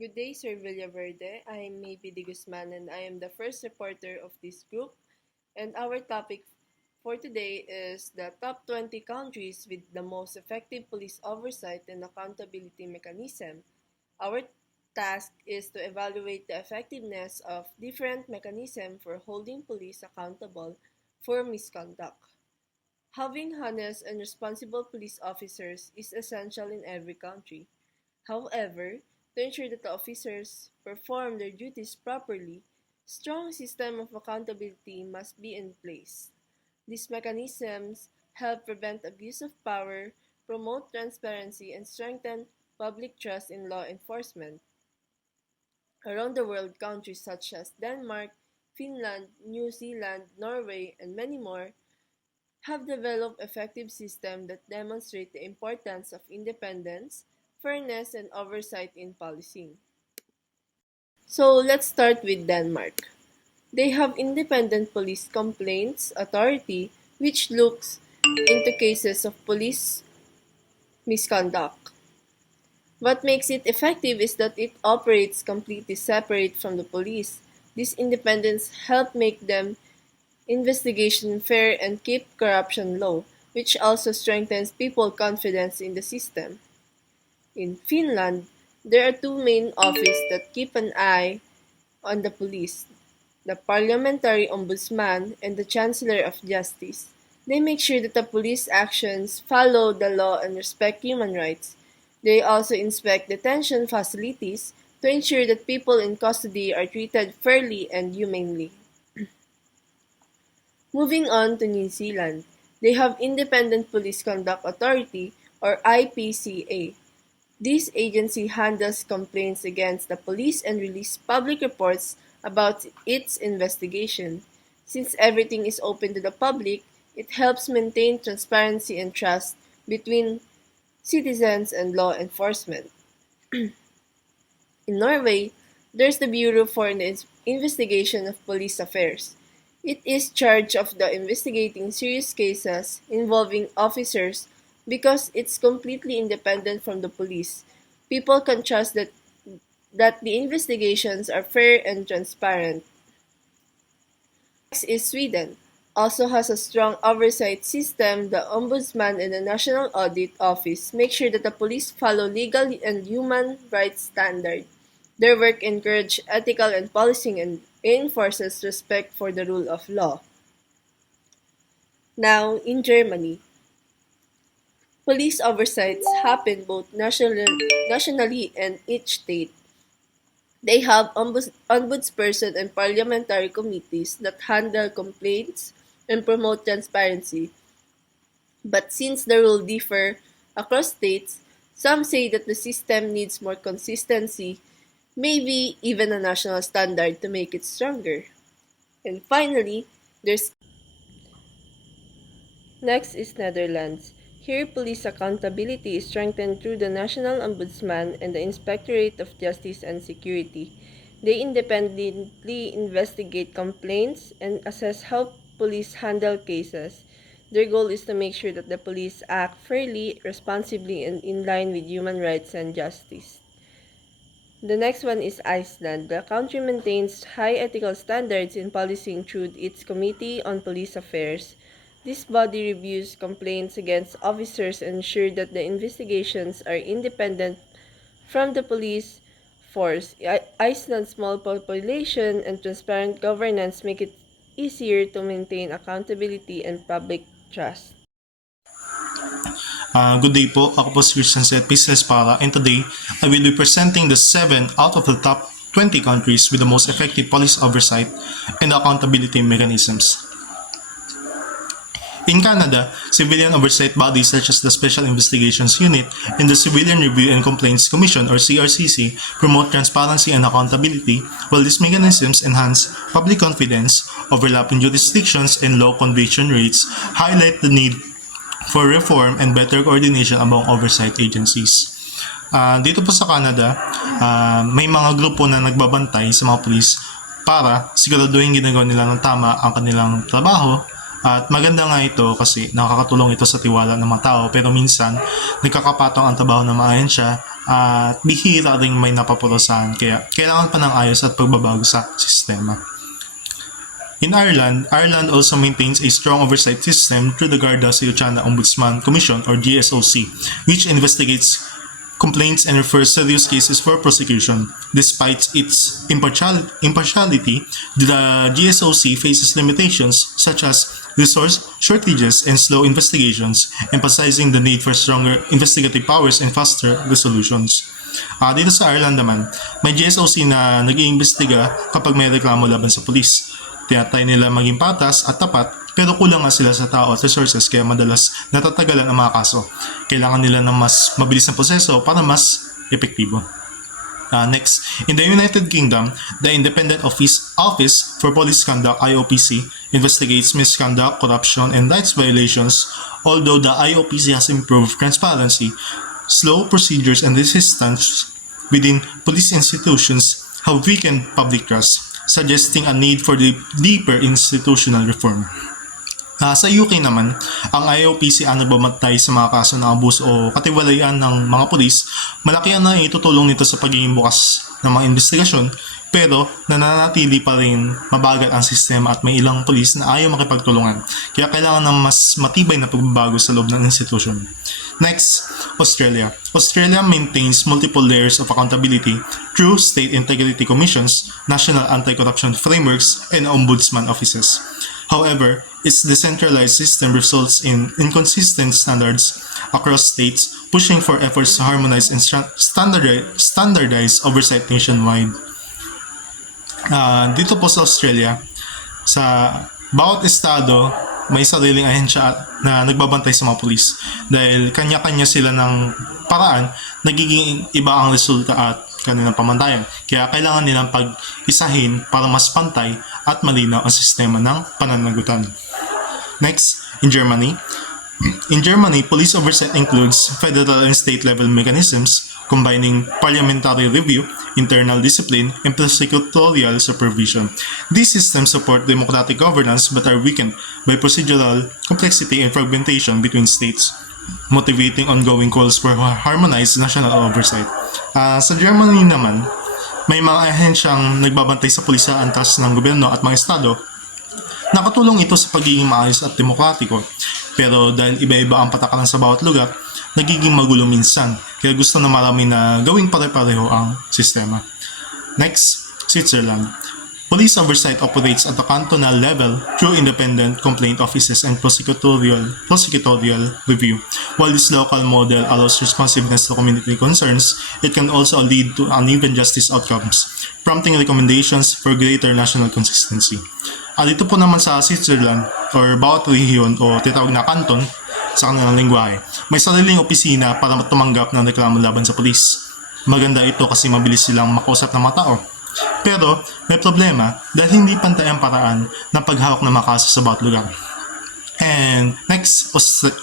Good day, Sir Villaverde. I am Maybe de Guzman and I am the first reporter of this group. And our topic for today is the top 20 countries with the most effective police oversight and accountability mechanism. Our task is to evaluate the effectiveness of different mechanisms for holding police accountable for misconduct. Having honest and responsible police officers is essential in every country. However, to ensure that the officers perform their duties properly, strong system of accountability must be in place. These mechanisms help prevent abuse of power, promote transparency, and strengthen public trust in law enforcement. Around the world, countries such as Denmark, Finland, New Zealand, Norway, and many more have developed effective systems that demonstrate the importance of independence, fairness, and oversight in policing. So let's start with Denmark. They have independent police complaints authority which looks into cases of police misconduct. What makes it effective is that it operates completely separate from the police. This independence helps make them investigation fair and keep corruption low, which also strengthens people's confidence in the system. In Finland, there are two main offices that keep an eye on the police, the Parliamentary Ombudsman and the Chancellor of Justice. They make sure that the police actions follow the law and respect human rights. They also inspect detention facilities to ensure that people in custody are treated fairly and humanely. Moving on to New Zealand, they have Independent Police Conduct Authority or IPCA. This agency handles complaints against the police and releases public reports about its investigation. Since everything is open to the public, it helps maintain transparency and trust between citizens and law enforcement. In Norway, there's the Bureau for the Investigation of Police Affairs. It is charged of the investigating serious cases involving officers because it's completely independent from the police. People can trust that the investigations are fair and transparent. Next is Sweden. Also has a strong oversight system. The Ombudsman and the National Audit Office make sure that the police follow legal and human rights standards. Their work encourages ethical and policing and enforces respect for the rule of law. Now, in Germany, police oversights happen both nationally and each state. They have ombudsperson and parliamentary committees that handle complaints and promote transparency. But since the rules differ across states, some say that the system needs more consistency, maybe even a national standard to make it stronger. And finally, there's next is Netherlands. Here, police accountability is strengthened through the National Ombudsman and the Inspectorate of Justice and Security. They independently investigate complaints and assess how police handle cases. Their goal is to make sure that the police act fairly, responsibly, and in line with human rights and justice. The next one is Iceland. The country maintains high ethical standards in policing through its Committee on Police Affairs. This body reviews complaints against officers and ensures that the investigations are independent from the police force. Iceland's small population and transparent governance make it easier to maintain accountability and public trust. Good day po, ako po si Christian Set Pieces para, and today I will be presenting the 7 out of the top 20 countries with the most effective police oversight and accountability mechanisms. In Canada, civilian oversight bodies such as the Special Investigations Unit and the Civilian Review and Complaints Commission or CRCC promote transparency and accountability, while these mechanisms enhance public confidence, overlapping jurisdictions, and low conviction rates highlight the need for reform and better coordination among oversight agencies. Dito po sa Canada, may mga grupo na nagbabantay sa mga pulis para siguraduhin ginagawa nila ng tama ang kanilang trabaho. At maganda nga ito kasi nakakatulong ito sa tiwala ng mga tao, pero minsan nagkakapatong ang trabaho ng mga ahensya at bihira ring may napapurusahan, kaya kailangan pa ng ayos at pagbabago sa sistema. In Ireland also maintains a strong oversight system through the Garda Síochána Ombudsman Commission or GSOC, which investigates complaints and refers serious cases for prosecution. Despite its impartiality, the GSOC faces limitations such as resource shortages and slow investigations, emphasizing the need for stronger investigative powers and faster resolutions. Dito sa Ireland naman, may GSOC na nag-iimbestiga kapag may reklamo laban sa pulis. Tinatry nila maging patas at tapat, pero kulang nga sila sa tao at resources, kaya madalas natatagalan ang mga kaso. Kailangan nila ng mas mabilis na proseso para mas epektibo. Next, in the United Kingdom, the Independent Office for Police Conduct (IOPC) investigates misconduct, corruption, and rights violations. Although the IOPC has improved transparency, slow procedures and resistance within police institutions have weakened public trust, suggesting a need for the deeper institutional reform. Sa UK naman, ang IOPC ang nagbamatay sa mga kaso ng abuso o katiwalayan ng mga pulis. Malaki ang naitutulong nito sa pagiging bukas ng mga investigasyon, pero nananatili pa rin mabagal ang sistema at may ilang pulis na ayaw makipagtulungan. Kaya kailangan ng mas matibay na pagbabago sa loob ng institusyon. Next, Australia. Australia maintains multiple layers of accountability through state integrity commissions, national anti-corruption frameworks, and ombudsman offices. However, its decentralized system results in inconsistent standards across states, pushing for efforts to harmonize and standardize oversight nationwide. Dito po sa Australia, sa bawat estado, may sariling ahensya na nagbabantay sa mga pulis. Dahil kanya-kanya sila ng paraan, nagiging iba ang resulta at kanilang pamantayan. Kaya kailangan nilang pag-isahin para mas pantay at malinaw ang sistema ng pananagutan. Next, in Germany. In Germany, police oversight includes federal and state level mechanisms combining parliamentary review, internal discipline, and prosecutorial supervision. These systems support democratic governance but are weakened by procedural complexity and fragmentation between states, motivating ongoing calls for harmonized national oversight. Sa Germany naman, may mga ahensyang nagbabantay sa pulis sa antas ng gobyerno at mga estado. Nakatulong ito sa pagiging maayos at demokratiko. Pero dahil iba-iba ang patakaran sa bawat lugar, nagiging magulo minsan. Kaya gusto na marami na gawing pare-pareho ang sistema. Next, Switzerland. Police oversight operates at the cantonal level through independent complaint offices and prosecutorial review. While this local model allows responsiveness to community concerns, it can also lead to uneven justice outcomes, prompting recommendations for greater national consistency. Dito po naman sa Switzerland, or bawat rehiyon o tinatawag na canton sa kanilang lingwahe, may sariling opisina para tumanggap ng reklamo laban sa pulis. Maganda ito kasi mabilis silang makausap ng mga tao. Pero may problema dahil hindi pantay ang paraan ng paghawak ng mga kaso sa bawat lugar. And next,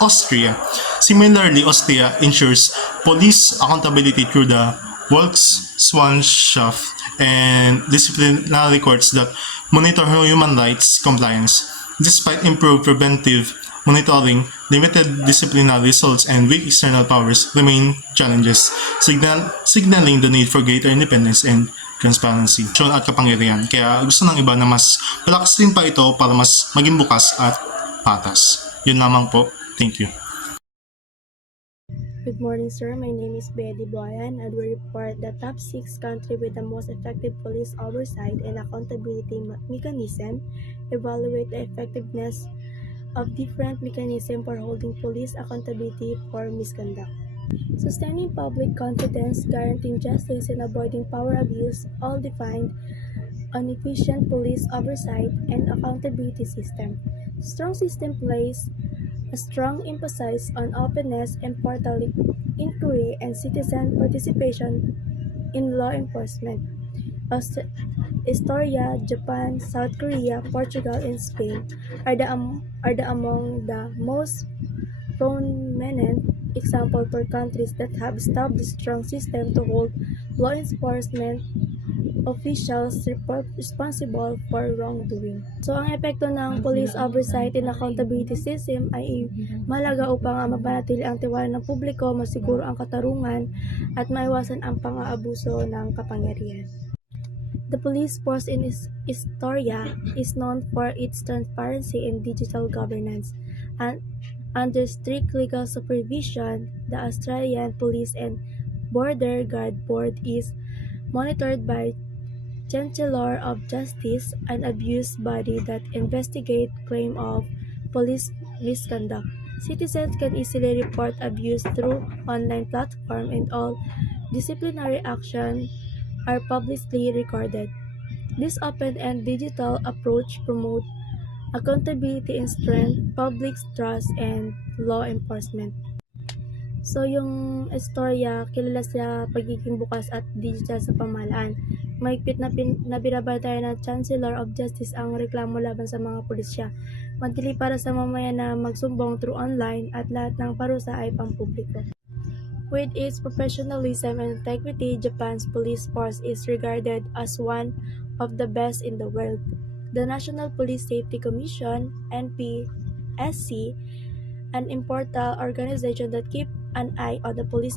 Austria. Similarly, Austria ensures police accountability through the Volkswanschaft and disciplinary courts that monitor human rights compliance. Despite improved preventive monitoring, limited disciplinary results and weak external powers remain challenges, signaling the need for greater independence and transparency at kapangyarihan. Kaya gusto ng iba na mas palakasin pa ito para mas maging bukas at patas. Yun lamang po. Thank you. Good morning, sir. My name is Betty Boyan, and we report the top 6 country with the most effective police oversight and accountability mechanism, evaluate the effectiveness of different mechanisms for holding police accountability for misconduct. Sustaining public confidence, guaranteeing justice, and avoiding power abuse, all defined on efficient police oversight and accountability system. Strong system plays a strong emphasis on openness, impartiality, inquiry, and citizen participation in law enforcement. Australia, Japan, South Korea, Portugal, and Spain are among the most prominent examples for countries that have established strong systems to hold law enforcement officials responsible for wrongdoing. So, ang epekto ng police oversight and accountability system ay mahalaga upang mapanatili ang tiwala ng publiko, masiguro ang katarungan, at maiwasan ang pang-aabuso ng kapangyarihan. The police force in Historia is known for its transparency and digital governance. And under strict legal supervision, the Australian Police and Border Guard Board is monitored by Chancellor of Justice, an abuse body that investigates claims of police misconduct. Citizens can easily report abuse through online platform, and all disciplinary action are publicly recorded. This open and digital approach promotes accountability and strength, public trust, and law enforcement. So, yung istorya, kilala sa pagiging bukas at digital sa pamahalaan. Mahigpit na binabantayan ng Chancellor of Justice ang reklamo laban sa mga pulisya. Madali para sa mamayan na magsumbong through online at lahat ng parusa ay pampubliko. With its professionalism and integrity, Japan's police force is regarded as one of the best in the world. The National Police Safety Commission, NPSC, an impartial organization that keeps an eye on the police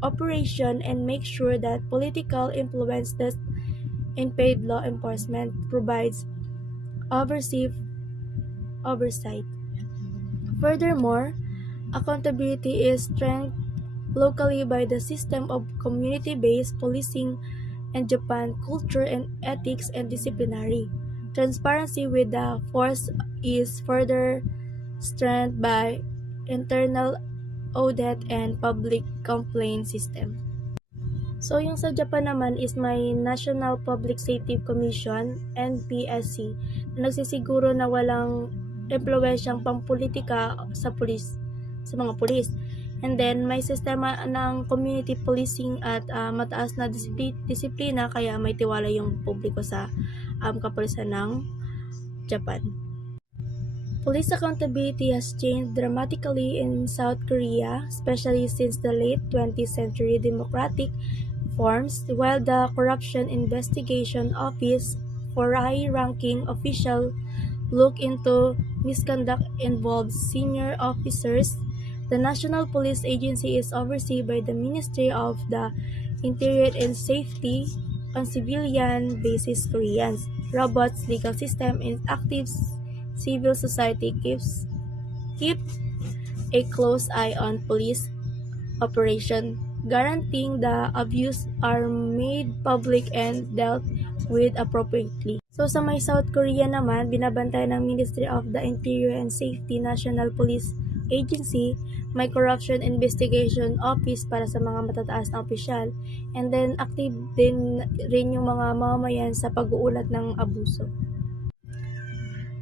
operation and makes sure that political influence does impede law enforcement, provides oversight. Furthermore, accountability is strengthened locally by the system of community-based policing and Japan culture and ethics and disciplinary. Transparency with the force is further strengthened by internal audit and public complaint system. So yung sa Japan naman is may National Public Safety Commission, NPSC, na nagsisiguro na walang impluwensyang pampolitika sa mga pulis. And then may sistema ng community policing at mataas na disiplina, kaya may tiwala yung publiko sa kapulisan ng Japan. Police accountability has changed dramatically in South Korea, especially since the late 20th century democratic forms, while the Corruption Investigation Office for high-ranking officials look into misconduct involves senior officers. The National Police Agency is overseen by the Ministry of the Interior and Safety on civilian basis. Koreans, robots, legal system, and active civil society keep a close eye on police operation, guaranteeing the abuse are made public and dealt with appropriately. So sa may South Korea naman, binabantayan ng Ministry of the Interior and Safety National Police Agency, may Corruption Investigation Office para sa mga matataas na opisyal, and then active din rin yung mga mamamayan sa pag-uulat ng abuso.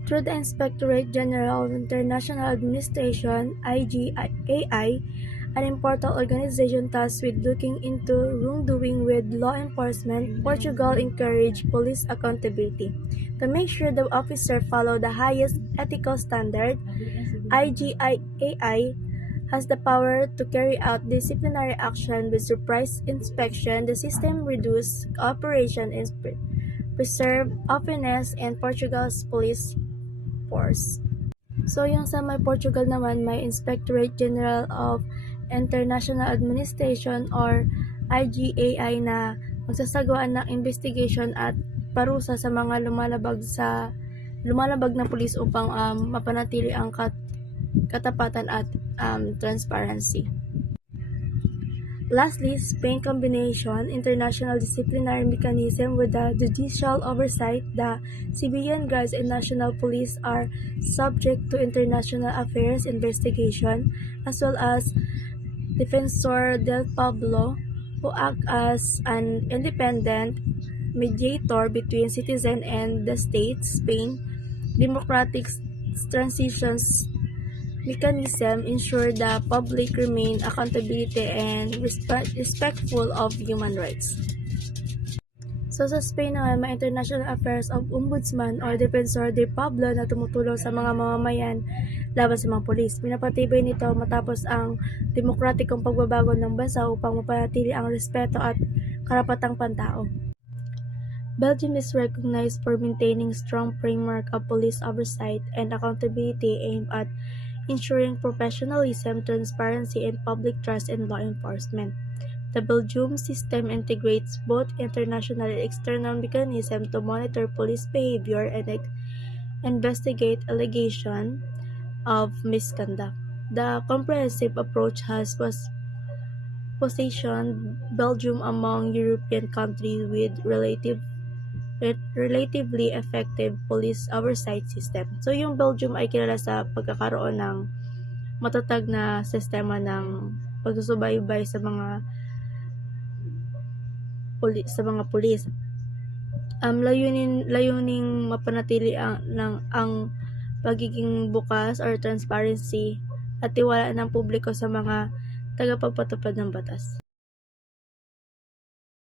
Through the Inspectorate General of International Administration, IGAI, an important organization tasked with looking into wrongdoing with law enforcement, Portugal encouraged police accountability. To make sure the officer follow the highest ethical standard, IGAI has the power to carry out disciplinary action with surprise inspection. The system reduce cooperation and preserve openness in Portugal's police force. So yung sa may Portugal naman, may Inspectorate General of International Administration or IGAI na magsasagawa ng investigation at parusa sa mga lumalabag na pulis upang mapanatili ang katapatan at transparency. Lastly, Spain combination international disciplinary mechanism with the judicial oversight. The civilian guards and national police are subject to international affairs investigation, as well as Defensor del Pueblo, who act as an independent mediator between citizen and the state. Spain democratic transitions mechanism ensure the public remain accountability and respectful of human rights. So sa Spain naman, may International Affairs of Ombudsman or Defensor del Pueblo na tumutulong sa mga mamamayan laban sa mga pulis. Pinapatibay nito matapos ang demokratikong pagbabago ng bansa upang mapanatili ang respeto at karapatang pantao. Belgium is recognized for maintaining a strong framework of police oversight and accountability aimed at ensuring professionalism, transparency, and public trust in law enforcement. The Belgium system integrates both international and external mechanisms to monitor police behavior and investigate allegations of misconduct. The comprehensive approach has positioned Belgium among European countries with relatively effective police oversight system. So yung Belgium ay kilala sa pagkakaroon ng matatag na sistema ng pagsusubaybay sa mga pulis. Layuning mapanatili ang pagiging bukas or transparency at tiwala ng publiko sa mga tagapagpatupad ng batas.